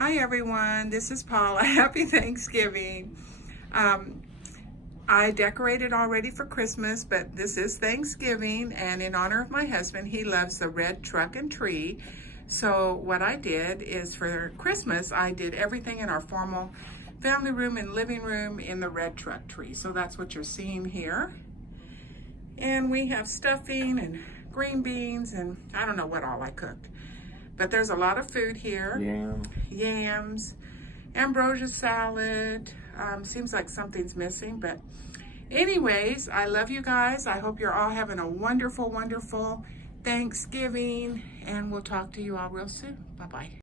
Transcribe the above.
Hi everyone, this is Paula. Happy Thanksgiving. I decorated already for Christmas, but this is Thanksgiving, and in honor of my husband, he loves the red truck and tree. So what I did is for Christmas, I did everything in our formal family room and living room in the red truck tree. So that's what you're seeing here. And we have stuffing and green beans and I don't know what all I cooked. But there's a lot of food here. Yams, ambrosia salad. Seems like something's missing, but anyways, I love you guys. I hope you're all having a wonderful, wonderful Thanksgiving, and we'll talk to you all real soon. Bye-bye.